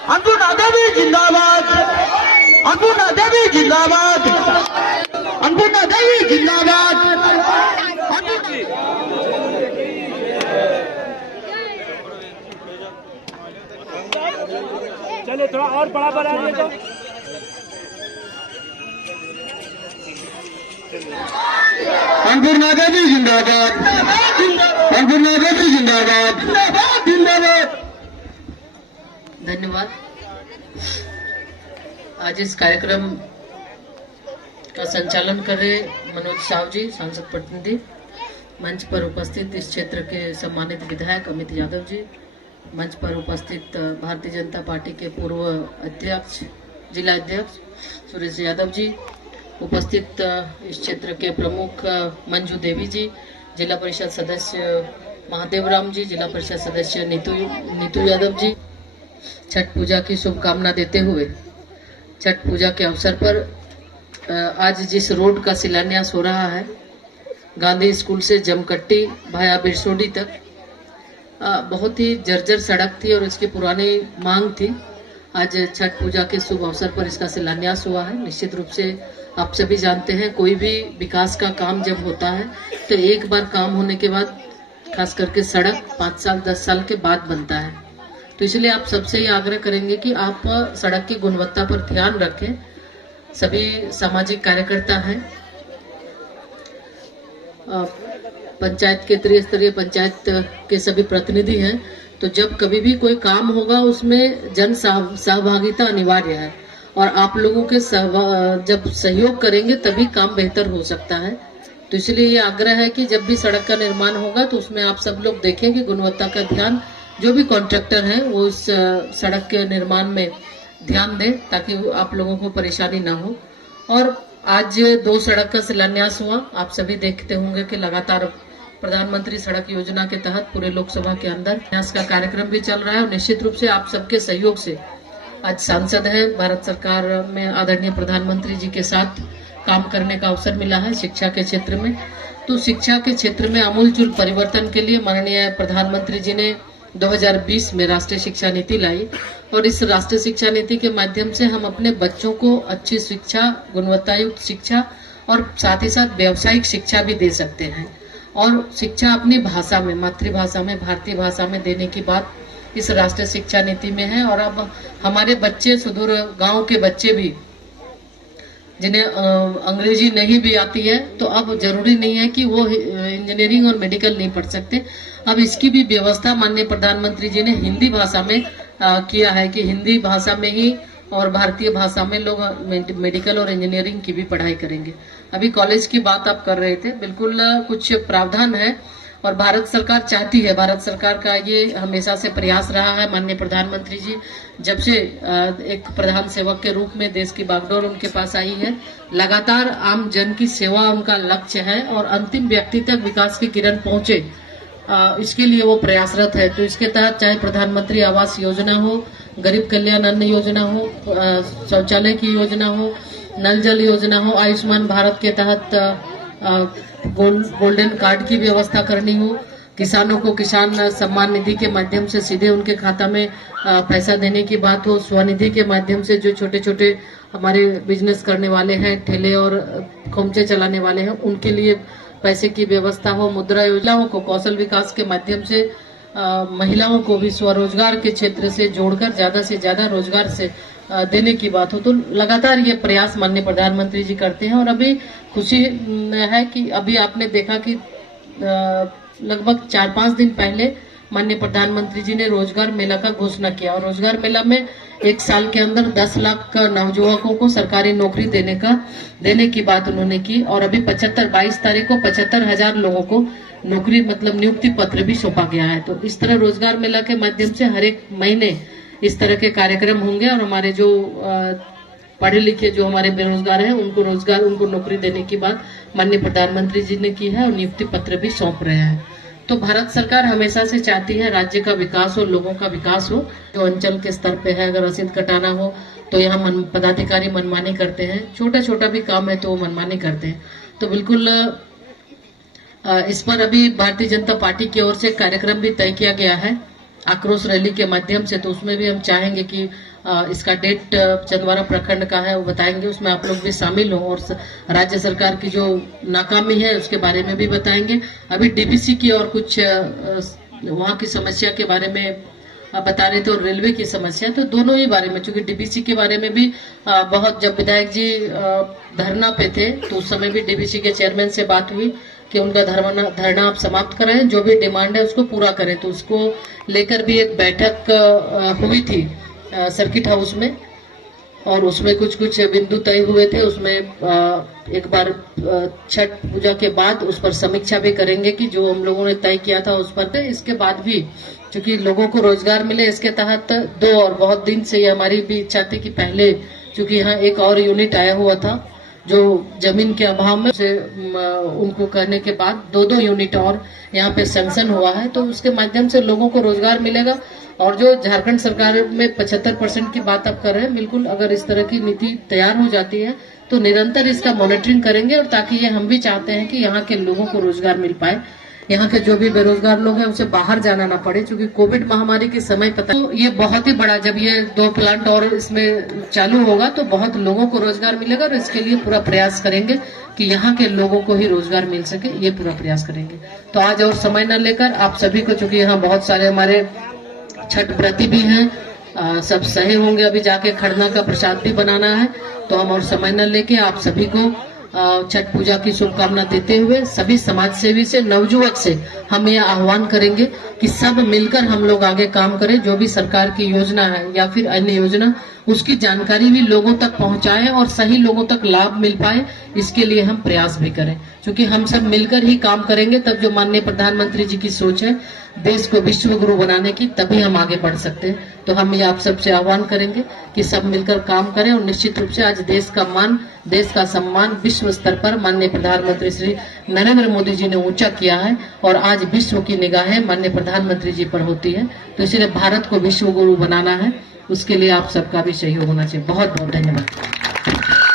अन्नपूर्णा देवी जिंदाबाद, अन्नपूर्णा देवी जिंदाबाद, अन्नपूर्णा देवी जिंदाबाद। चले थोड़ा और बड़ा बना दिए तो अन्नपूर्णा देवी जिंदाबाद, अन्नपूर्णा देवी जिंदाबाद, जिंदाबाद। धन्यवाद। आज इस कार्यक्रम का संचालन कर रहे मनोज साहू जी, सांसद प्रतिनिधि, मंच पर उपस्थित इस क्षेत्र के सम्मानित विधायक अमित यादव जी, मंच पर उपस्थित भारतीय जनता पार्टी के पूर्व अध्यक्ष, जिला अध्यक्ष सुरेश यादव जी, उपस्थित इस क्षेत्र के प्रमुख मंजू देवी जी, जिला परिषद सदस्य महादेव राम जी, जिला परिषद सदस्य नीतू यादव जी, छठ पूजा की शुभकामना देते हुए छठ पूजा के अवसर पर आज जिस रोड का शिलान्यास हो रहा है, गांधी स्कूल से जमकट्टी भाया बिरसोडी तक, बहुत ही जर्जर सड़क थी और इसकी पुरानी मांग थी। आज छठ पूजा के शुभ अवसर पर इसका शिलान्यास हुआ है। निश्चित रूप से आप सभी जानते हैं, कोई भी विकास का काम जब होता है तो एक बार काम होने के बाद, खास करके सड़क 5 साल 10 साल के बाद बनता है। तो इसलिए आप सबसे ही आग्रह करेंगे कि आप सड़क की गुणवत्ता पर ध्यान रखें। सभी सामाजिक कार्यकर्ता हैं, पंचायत के त्रिस्तरीय पंचायत के सभी प्रतिनिधि हैं, तो जब कभी भी कोई काम होगा उसमें जन सहभागिता अनिवार्य है और आप लोगों के जब सहयोग करेंगे तभी काम बेहतर हो सकता है। तो इसलिए ये आग्रह है कि जब भी सड़क का निर्माण होगा तो उसमें आप सब लोग देखें कि गुणवत्ता का ध्यान, जो भी कॉन्ट्रैक्टर है वो इस सड़क के निर्माण में ध्यान दें ताकि आप लोगों को परेशानी ना हो। और आज 2 सड़क का शिलान्यास हुआ। आप सभी देखते होंगे कि लगातार प्रधानमंत्री सड़क योजना के तहत पूरे लोकसभा के अंदर शिलान्यास का कार्यक्रम भी चल रहा है और निश्चित रूप से आप सबके सहयोग से आज सांसद है, भारत सरकार में आदरणीय प्रधानमंत्री जी के साथ काम करने का अवसर मिला है शिक्षा के क्षेत्र में। तो शिक्षा के क्षेत्र में आमूलचूल परिवर्तन के लिए माननीय प्रधानमंत्री जी ने 2020 में राष्ट्रीय शिक्षा नीति लाई और इस राष्ट्रीय शिक्षा नीति के माध्यम से हम अपने बच्चों को अच्छी शिक्षा, गुणवत्तायुक्त शिक्षा और साथ ही साथ व्यावसायिक शिक्षा भी दे सकते हैं। और शिक्षा अपनी भाषा में, मातृभाषा में, भारतीय भाषा में देने की बात इस राष्ट्रीय शिक्षा नीति में है। और अब हमारे बच्चे, सुदूर गांव के बच्चे भी, जिन्हें अंग्रेजी नहीं भी आती है, तो अब जरूरी नहीं है कि वो इंजीनियरिंग और मेडिकल नहीं पढ़ सकते। अब इसकी भी व्यवस्था माननीय प्रधानमंत्री जी ने हिंदी भाषा में किया है कि हिंदी भाषा में ही और भारतीय भाषा में लोग मेडिकल और इंजीनियरिंग की भी पढ़ाई करेंगे। अभी कॉलेज की बात आप कर रहे थे, बिल्कुल कुछ प्रावधान है और भारत सरकार चाहती है, भारत सरकार का ये हमेशा से प्रयास रहा है। माननीय प्रधानमंत्री जी जब से एक प्रधान सेवक के रूप में देश की बागडोर उनके पास आई है, लगातार आम जन की सेवा उनका लक्ष्य है और अंतिम व्यक्ति तक विकास की किरण पहुंचे, इसके लिए वो प्रयासरत है। तो इसके तहत चाहे प्रधानमंत्री आवास योजना हो, गरीब कल्याण अन्न योजना हो, शौचालय की योजना हो, नल जल योजना हो, आयुष्मान भारत के तहत गोल्डन कार्ड की व्यवस्था करनी हो, किसानों को किसान सम्मान निधि के माध्यम से सीधे उनके खाता में पैसा देने की बात हो, स्वनिधि के माध्यम से जो छोटे छोटे हमारे बिजनेस करने वाले हैं, ठेले और खोमचे चलाने वाले हैं, उनके लिए पैसे की व्यवस्था हो, मुद्रा योजनाओं को कौशल विकास के माध्यम से महिलाओं को भी स्वरोजगार के क्षेत्र से जोड़कर ज्यादा से ज्यादा रोजगार से देने की बात हो। तो लगातार ये प्रयास माननीय प्रधानमंत्री जी करते हैं और अभी खुशी है कि अभी आपने देखा कि लगभग 4-5 दिन पहले माननीय प्रधानमंत्री जी ने रोजगार मेला का घोषणा किया और रोजगार मेला में 1 साल के अंदर 10 लाख नवयुवकों को सरकारी नौकरी देने की बात उन्होंने की और अभी 22 तारीख को 75,000 लोगों को नौकरी मतलब नियुक्ति पत्र भी सौंपा गया है। तो इस तरह रोजगार मेला के माध्यम से हर एक महीने इस तरह के कार्यक्रम होंगे और हमारे जो पढ़े लिखे जो हमारे बेरोजगार हैं उनको नौकरी देने की बात माननीय प्रधानमंत्री जी ने की है और नियुक्ति पत्र भी सौंप रहे हैं। तो भारत सरकार हमेशा से चाहती है राज्य का विकास हो, लोगों का विकास हो। जो अंचल के स्तर पे है, अगर रसीद कटाना हो तो यहाँ पदाधिकारी मनमानी करते हैं, छोटा छोटा भी काम है तो वो मनमानी करते हैं। तो बिल्कुल इस पर अभी भारतीय जनता पार्टी की ओर से कार्यक्रम भी तय किया गया है आक्रोश रैली के माध्यम से, तो उसमें भी हम चाहेंगे कि इसका डेट चंदवारा प्रखंड का है वो बताएंगे, उसमें आप लोग भी शामिल हो और राज्य सरकार की जो नाकामी है उसके बारे में भी बताएंगे। अभी डीबीसी की और कुछ वहाँ की समस्या के बारे में बता रहे थे और रेलवे की समस्या, तो दोनों ही बारे में, चूंकि डीबीसी के बारे में भी बहुत, जब विधायक जी धरना पे थे तो उस समय भी डीबीसी के चेयरमैन से बात हुई कि उनका धरना आप समाप्त कराएं, जो भी डिमांड है उसको पूरा करें, तो उसको लेकर भी एक बैठक हुई थी सर्किट हाउस में और उसमें कुछ बिंदु तय हुए थे। उसमें एक बार छठ पूजा के बाद उस पर समीक्षा भी करेंगे कि जो हम लोगों ने तय किया था उस पर। इसके बाद भी क्योंकि लोगों को रोजगार मिले, इसके तहत 2 और बहुत दिन से ये हमारी भी इच्छा थी कि पहले, क्योंकि यहाँ एक और यूनिट आया हुआ था जो जमीन के अभाव में से उनको करने के बाद 2 यूनिट और यहाँ पे सैंक्शन हुआ है, तो उसके माध्यम से लोगों को रोजगार मिलेगा। और जो झारखंड सरकार में 75% की बात आप कर रहे हैं, बिल्कुल अगर इस तरह की नीति तैयार हो जाती है तो निरंतर इसका मॉनिटरिंग करेंगे, और ताकि ये हम भी चाहते हैं कि यहाँ के लोगों को रोजगार मिल पाए, यहाँ के जो भी बेरोजगार लोग हैं उसे बाहर जाना ना पड़े, क्योंकि कोविड महामारी के समय पता तो ये बहुत ही बड़ा, जब ये 2 प्लांट और इसमें चालू होगा तो बहुत लोगों को रोजगार मिलेगा, और इसके लिए पूरा प्रयास करेंगे कि यहाँ के लोगों को ही रोजगार मिल सके, ये पूरा प्रयास करेंगे। तो आज और समय न लेकर आप सभी को, चूंकि यहाँ बहुत सारे हमारे छठ व्रती भी हैं, सब सहे होंगे, अभी जाके खरना का प्रसाद भी बनाना है, तो हम और समय न लेके आप सभी को छठ पूजा की शुभकामना देते हुए सभी समाज सेवी से, नवयुवक से हम ये आह्वान करेंगे कि सब मिलकर हम लोग आगे काम करें। जो भी सरकार की योजना है या फिर अन्य योजना, उसकी जानकारी भी लोगों तक पहुंचाएं और सही लोगों तक लाभ मिल पाए, इसके लिए हम प्रयास भी करें, क्योंकि हम सब मिलकर ही काम करेंगे तब जो माननीय प्रधानमंत्री जी की सोच है देश को विश्व गुरु बनाने की, तभी हम आगे बढ़ सकते हैं। तो हम ये आप सबसे आह्वान करेंगे कि सब मिलकर काम करें, और निश्चित रूप से आज देश का मान, देश का सम्मान विश्व स्तर पर माननीय प्रधानमंत्री श्री नरेंद्र मोदी जी ने ऊंचा किया है, और आज विश्व की निगाहें माननीय प्रधानमंत्री जी पर होती है, तो इसलिए भारत को विश्व गुरु बनाना है, उसके लिए आप सबका भी सहयोग होना चाहिए। बहुत बहुत धन्यवाद।